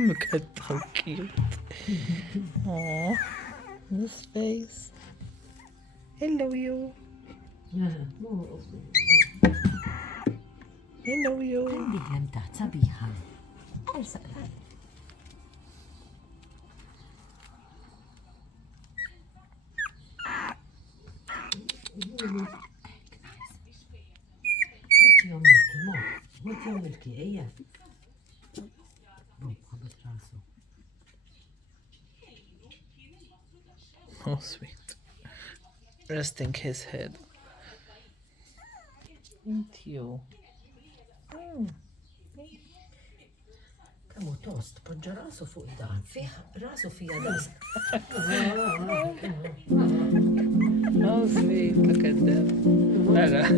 Look at how cute. Aww, this face. Hello, you. Hello, you. Bigyan ta, sabihan. Elsa lang. What's your milky, Mom? What's your milky? Eja. Bob, ħabet rasu. Oh, sweet. Resting his head. Thank you. Kamu tost, poġġa rasu fuq dan. Fih, rasu fija das. Oh, sweet. Look at them. Lara.